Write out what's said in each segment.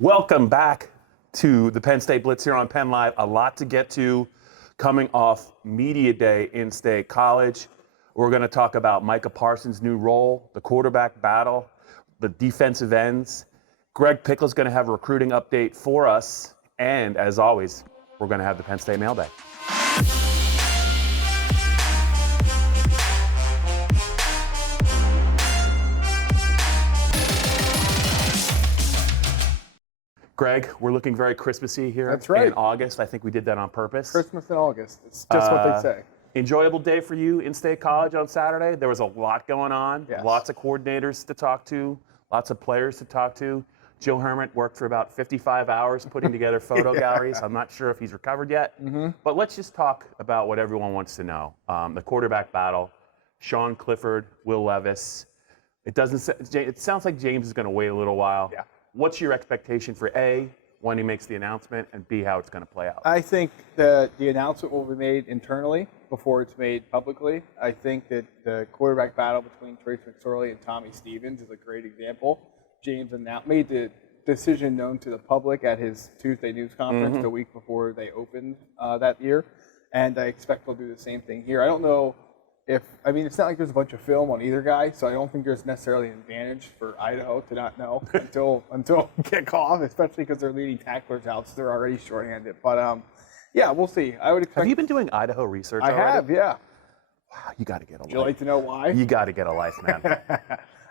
Welcome back to the Penn State Blitz here on Penn Live. A lot to get to coming off Media Day in State College. We're going to talk about Micah Parsons' new role, the quarterback battle, the defensive ends. Greg Pickle's going to have a recruiting update for us. And as always, we're going to have the Penn State Mailbag. Greg, we're looking very Christmassy here. That's right. In August. I think we did that on purpose. Christmas in August. It's just what they say. Enjoyable day for you in State College on Saturday. There was a lot going on. Yes. Lots of coordinators to talk to. Lots of players to talk to. Joe Hermit worked for about 55 hours putting together photo galleries. I'm not sure if he's recovered yet. But let's just talk about what everyone wants to know. The quarterback battle. Sean Clifford, Will Levis. It sounds like James is going to wait a little while. Yeah. What's your expectation for A, when he makes the announcement, and B, how it's going to play out? I think that the announcement will be made internally before it's made publicly. I think that the quarterback battle between Trace McSorley and Tommy Stevens is a great example. James made the decision known to the public at his Tuesday news conference the week before they opened that year, and I expect they'll do the same thing here. I don't know it's not like there's a bunch of film on either guy, so I don't think there's necessarily an advantage for Idaho to not know until kickoff, especially because their leading tacklers out, so they're already shorthanded. But yeah, we'll see. I would expect. Have you been doing Idaho research already? I have, yeah. Wow, you got to get a life. Would you like to know why? You got to get a life, man.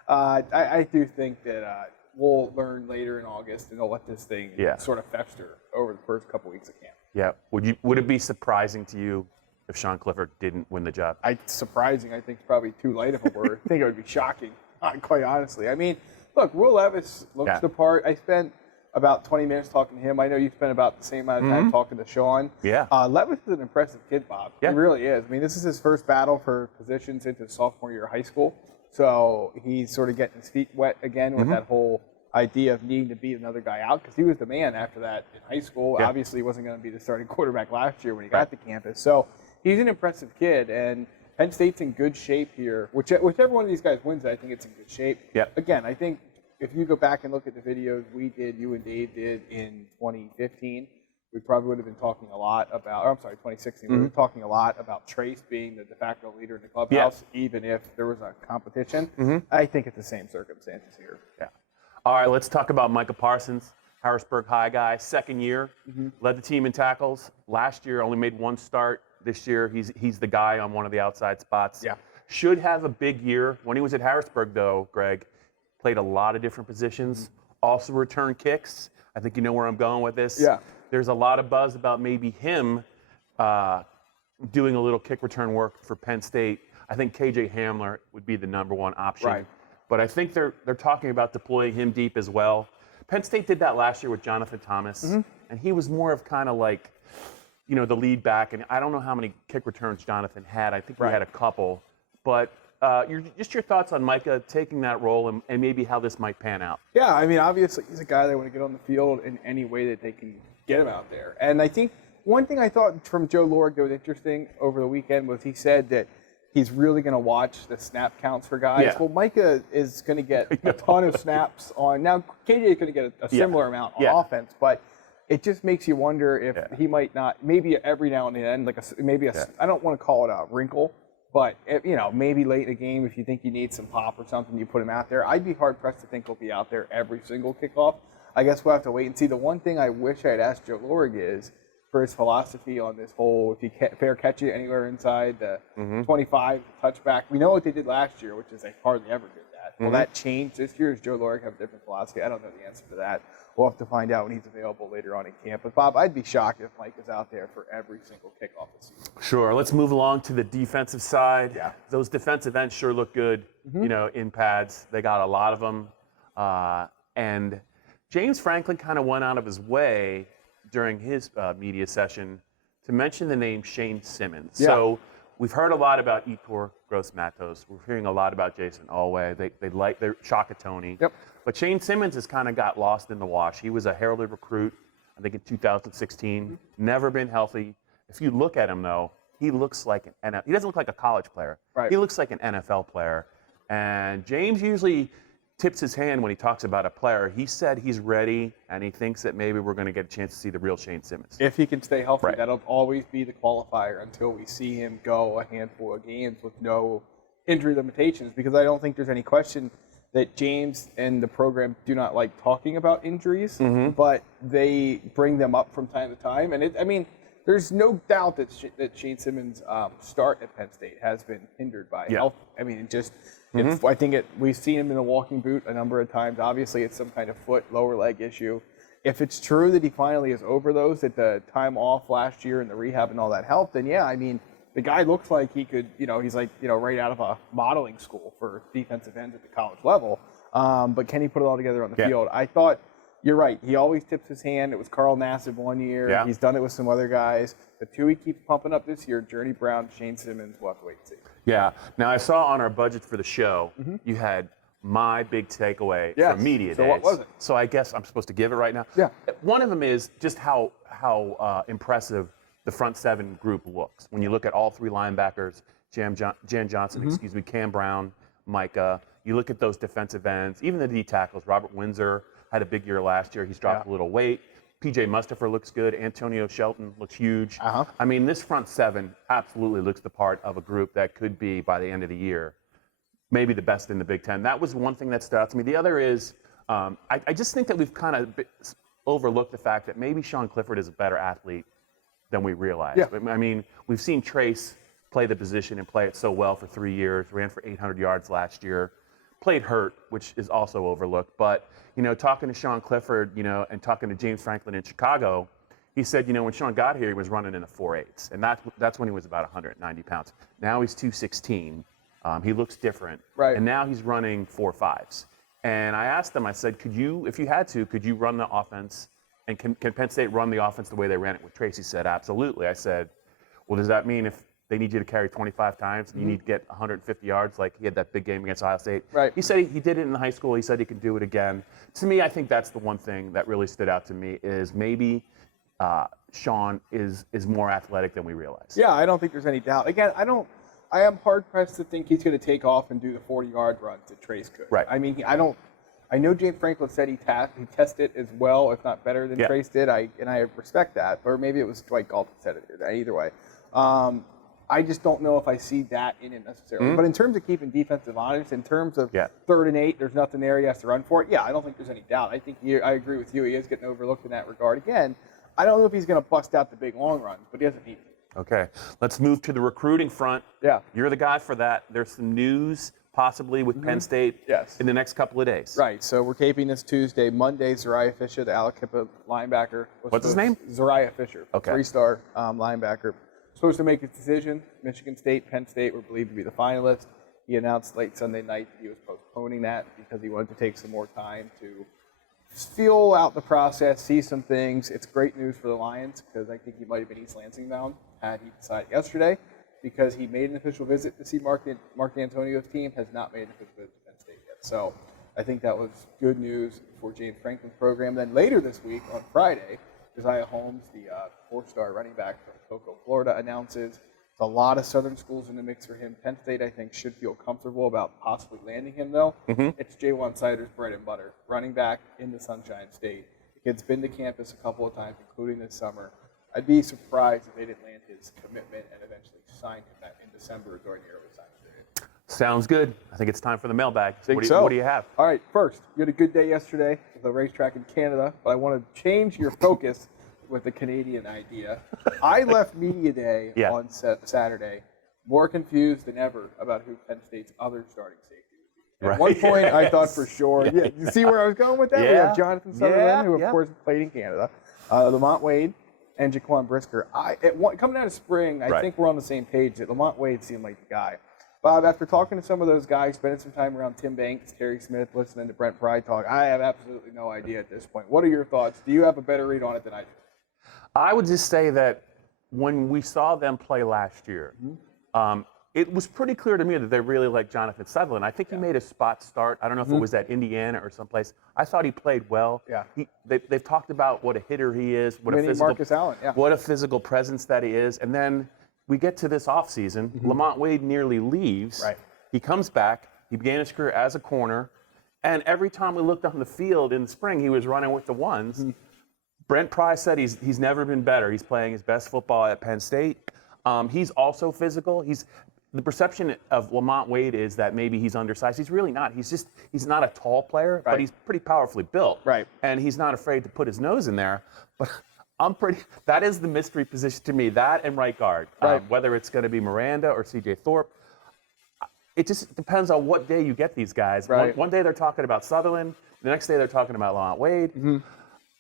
I do think that we'll learn later in August, and they'll let this thing sort of fester over the first couple weeks of camp. Yeah. Would it be surprising to you if Sean Clifford didn't win the job? Surprising, I think, is probably too light of a word. I think it would be shocking, quite honestly. I mean, look, Will Levis looks the part. I spent about 20 minutes talking to him. I know you spent about the same amount of time talking to Sean. Yeah. Levis is an impressive kid, Bob. Yeah. He really is. I mean, this is his first battle for positions into his sophomore year of high school. So he's sort of getting his feet wet again with that whole idea of needing to beat another guy out, because he was the man after that in high school. Yeah. Obviously, he wasn't going to be the starting quarterback last year when he got to campus. So he's an impressive kid, and Penn State's in good shape here. Whichever one of these guys wins, I think it's in good shape. Yep. Again, I think if you go back and look at the videos you and Dave did in 2015, we probably would have been talking a lot about, 2016, we were talking a lot about Trace being the de facto leader in the clubhouse, even if there was a competition. I think it's the same circumstances here. Yeah. All right, let's talk about Micah Parsons, Harrisburg High guy, second year, led the team in tackles. Last year, only made one start. This year, he's the guy on one of the outside spots. Yeah. Should have a big year. When he was at Harrisburg, though, Greg, played a lot of different positions, also returned kicks. I think you know where I'm going with this. Yeah. There's a lot of buzz about maybe him doing a little kick return work for Penn State. I think KJ Hamler would be the number one option. Right. But I think they're talking about deploying him deep as well. Penn State did that last year with Jonathan Thomas, and he was more of kind of like, the lead back. And I don't know how many kick returns Jonathan had. I think he had a couple. But your thoughts on Micah taking that role and maybe how this might pan out. Yeah, I mean, obviously he's a guy they want to get on the field in any way that they can get him out there. And I think one thing I thought from Joe Lorig that was interesting over the weekend was he said that he's really going to watch the snap counts for guys. Yeah. Well, Micah is going to get a ton of snaps on. Now, KJ is going to get a similar amount on offense, but it just makes you wonder if he might not, maybe every now and then, I don't want to call it a wrinkle, but maybe late in the game, if you think you need some pop or something, you put him out there. I'd be hard-pressed to think he'll be out there every single kickoff. I guess we'll have to wait and see. The one thing I wish I had asked Joe Lorig is, for his philosophy on this whole, if you fair catch it anywhere inside the 25 touchback. We know what they did last year, which is they hardly ever did that. Will that change this year? Does Joe Lorig have a different philosophy? I don't know the answer to that. We'll have to find out when he's available later on in camp. But, Bob, I'd be shocked if Mike is out there for every single kickoff this season. Sure. Let's move along to the defensive side. Yeah. Those defensive ends sure look good, in pads. They got a lot of them. And James Franklin kind of went out of his way during his media session to mention the name Shane Simmons. Yeah. So we've heard a lot about Ettore Gross-Matos. We're hearing a lot about Jason Alway. They like their Shakatoni. Yep. But Shane Simmons has kind of got lost in the wash. He was a heralded recruit, I think in 2016. Never been healthy. If you look at him, though, he looks like he doesn't look like a college player. Right. He looks like an NFL player. And James usually tips his hand when he talks about a player. He said he's ready, and he thinks that maybe we're going to get a chance to see the real Shane Simmons. If he can stay healthy, Right. that'll always be the qualifier until we see him go a handful of games with no injury limitations, because I don't think there's any question that James and the program do not like talking about injuries, but they bring them up from time to time. And there's no doubt that Shane Simmons' start at Penn State has been hindered by health. I mean, I think we've seen him in a walking boot a number of times. Obviously, it's some kind of foot, lower leg issue. If it's true that he finally is over those, that the time off last year and the rehab and all that helped, then yeah, the guy looks like he could, he's like, right out of a modeling school for defensive ends at the college level. But can he put it all together on the field? I thought, you're right. He always tips his hand. It was Carl Nassib one year. Yeah. He's done it with some other guys. The two he keeps pumping up this year, Journey Brown, Shane Simmons, we'll have to wait and see. Yeah. Now, I saw on our budget for the show, you had my big takeaway from media days. So what was it? So I guess I'm supposed to give it right now? Yeah. One of them is just how impressive the front seven group looks. When you look at all three linebackers, Jan Johnson, Cam Brown, Micah, you look at those defensive ends, even the D tackles. Robert Windsor had a big year last year. He's dropped a little weight. P.J. Mustipher looks good. Antonio Shelton looks huge. This front seven absolutely looks the part of a group that could be, by the end of the year, maybe the best in the Big Ten. That was one thing that stood out to me. The other is, I just think that we've kind of overlooked the fact that maybe Sean Clifford is a better athlete than we realize. Yeah. We've seen Trace play the position and play it so well for 3 years, ran for 800 yards last year, played hurt, which is also overlooked. But, talking to Sean Clifford, and talking to James Franklin in Chicago, he said, when Sean got here, he was running in the 4.8s. And that's when he was about 190 pounds. Now he's 216. He looks different. Right. And now he's running 4.5s. And I asked him, I said, if you had to, could you run the offense? And can Penn State run the offense the way they ran it with Trace? He said, absolutely. I said, well, does that mean if they need you to carry 25 times and you need to get 150 yards, like he had that big game against Ohio State? Right. He said he did it in high school. He said he could do it again. To me, I think that's the one thing that really stood out to me is maybe Sean is more athletic than we realize. Yeah, I don't think there's any doubt. Again, I am hard-pressed to think he's going to take off and do the 40-yard runs that Trace could. Right. I know James Franklin said he tested as well, if not better than Trace did, and I respect that. Or maybe it was Dwight Galt that said it. Either way. I just don't know if I see that in it necessarily. But in terms of keeping defensive honest, in terms of 3rd and 8, there's nothing there he has to run for it. Yeah, I don't think there's any doubt. I think I agree with you. He is getting overlooked in that regard. Again, I don't know if he's going to bust out the big long runs, but he doesn't need to. Okay, let's move to the recruiting front. Yeah. You're the guy for that. There's some news possibly with Penn State in the next couple of days. Right, so we're taping this Tuesday. Monday, Zuriah Fisher, the Aliquippa linebacker. What's his name? Zuriah Fisher, okay. 3-star linebacker. Supposed to make his decision. Michigan State, Penn State were believed to be the finalists. He announced late Sunday night that he was postponing that because he wanted to take some more time to feel out the process, see some things. It's great news for the Lions because I think he might have been East Lansing bound had he decided yesterday, because he made an official visit to see Mark Antonio's team, has not made an official visit to Penn State yet. So I think that was good news for James Franklin's program. Then later this week, on Friday, Caziah Holmes, the 4-star running back from Cocoa, Florida, announces a lot of Southern schools in the mix for him. Penn State, I think, should feel comfortable about possibly landing him, though. It's J1 Sider's bread and butter, running back in the Sunshine State. The kid's been to campus a couple of times, including this summer. I'd be surprised if they didn't land his commitment and eventually sign him in December or during the early signing period. Sounds good. I think it's time for the mailbag. What do you have? All right, first, you had a good day yesterday with the racetrack in Canada, but I want to change your focus with the Canadian idea. I left Media Day on Saturday more confused than ever about who Penn State's other starting safety would be. At one point, I thought for sure. You see where I was going with that? We have Jonathan Sutherland, who, of course, played in Canada, Lamont Wade, and Jaquan Brisker. Coming out of spring, I think we're on the same page that Lamont Wade seemed like the guy. Bob, after talking to some of those guys, spending some time around Tim Banks, Terry Smith, listening to Brent Pry talk, I have absolutely no idea at this point. What are your thoughts? Do you have a better read on it than I do? I would just say that when we saw them play last year, it was pretty clear to me that they really liked Jonathan Sutherland. I think he made a spot start. I don't know if it was at Indiana or someplace. I thought he played well. Yeah. They've talked about what a hitter he is, what a physical presence that he is. And then we get to this offseason. Lamont Wade nearly leaves. Right. He comes back. He began his career as a corner. And every time we looked on the field in the spring, he was running with the ones. Brent Pry said he's never been better. He's playing his best football at Penn State. He's also physical. The perception of Lamont Wade is that maybe he's undersized. He's really not. He's not a tall player, but he's pretty powerfully built. Right. And he's not afraid to put his nose in there. But that is the mystery position to me, that and right guard. Right. Whether it's going to be Miranda or C.J. Thorpe. It just depends on what day you get these guys. Right. One day they're talking about Sutherland. The next day they're talking about Lamont Wade.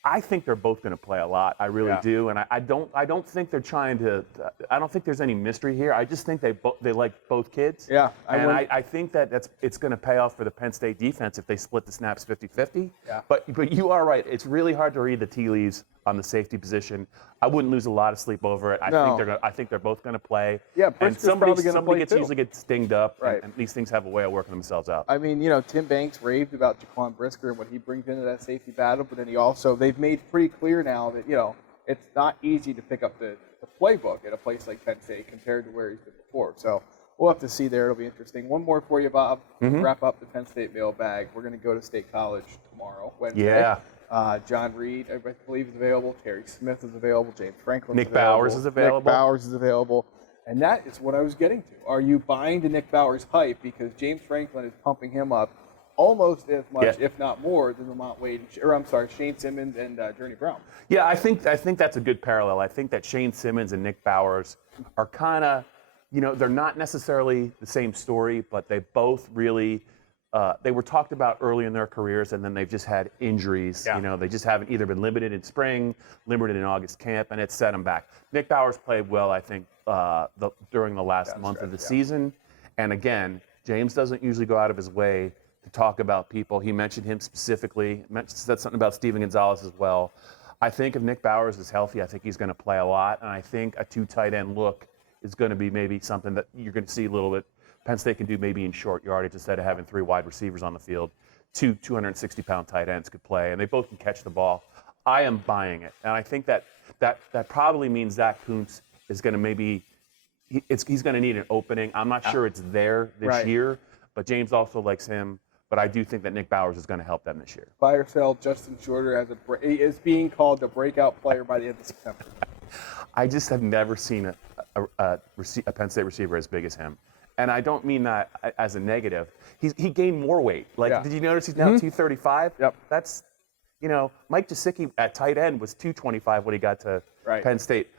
I think they're both going to play a lot. I really do, and I don't think they're trying to. I don't think there's any mystery here. I just think they like both kids. Yeah, I think that it's going to pay off for the Penn State defense if they split the snaps 50-50. Yeah. But you are right. It's really hard to read the tea leaves on the safety position. I wouldn't lose a lot of sleep over it. I think they're both going to play. Yeah, and somebody usually gets dinged up, right. and these things have a way of working themselves out. I mean, Tim Banks raved about Jaquan Brisker and what he brings into that safety battle, but then they've made pretty clear now that, it's not easy to pick up the playbook at a place like Penn State compared to where he's been before. So we'll have to see there. It'll be interesting. One more for you, Bob. Wrap up the Penn State mailbag. We're going to go to State College tomorrow, Wednesday. Yeah. John Reed, I believe, is available. Terry Smith is available. James Franklin Nick Bowers is available. Nick Bowers is available. And that is what I was getting to. Are you buying the Nick Bowers hype? Because James Franklin is pumping him up almost as much, if not more, than Lamont Wade, Shane Simmons and Journey Brown. Yeah, I think that's a good parallel. I think that Shane Simmons and Nick Bowers are kind of, they're not necessarily the same story, but they both really, they were talked about early in their careers, and then they've just had injuries. Yeah. They just haven't either been limited in spring, limited in August camp, and it set them back. Nick Bowers played well, I think, during the last month of the season. And again, James doesn't usually go out of his way to talk about people. He mentioned him specifically, said something about Steven Gonzalez as well. I think if Nick Bowers is healthy, I think he's going to play a lot, and I think a 2 tight end look is going to be maybe something that you're going to see a little bit. Penn State can do maybe in short yardage instead of having 3 wide receivers on the field. 2 260-pound tight ends could play, and they both can catch the ball. I am buying it, and I think that probably means Zach Kuntz is going to he's going to need an opening. I'm not sure it's there this year, but James also likes him. But I do think that Nick Bowers is going to help them this year. Buy or sell Justin Shorter is being called the breakout player by the end of September. I just have never seen a Penn State receiver as big as him. And I don't mean that as a negative. He gained more weight. Did you notice he's now 235? Yep. That's, Mike Gesicki at tight end was 225 when he got to Penn State.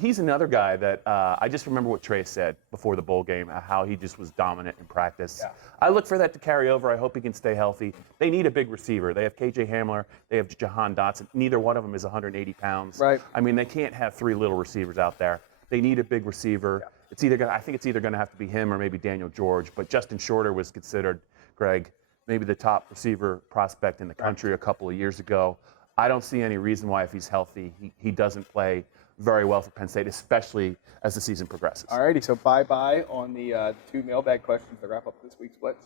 He's another guy that I just remember what Trey said before the bowl game, how he just was dominant in practice. Yeah. I look for that to carry over. I hope he can stay healthy. They need a big receiver. They have KJ Hamler. They have Jahan Dotson. Neither one of them is 180 pounds. Right. I mean, they can't have 3 little receivers out there. They need a big receiver. Yeah. I think it's either going to have to be him or maybe Daniel George. But Justin Shorter was considered, Greg, maybe the top receiver prospect in the country a couple of years ago. I don't see any reason why, if he's healthy, he doesn't play very well for Penn State, especially as the season progresses. All righty, so bye-bye on the 2 mailbag questions that wrap up this week's Blitz.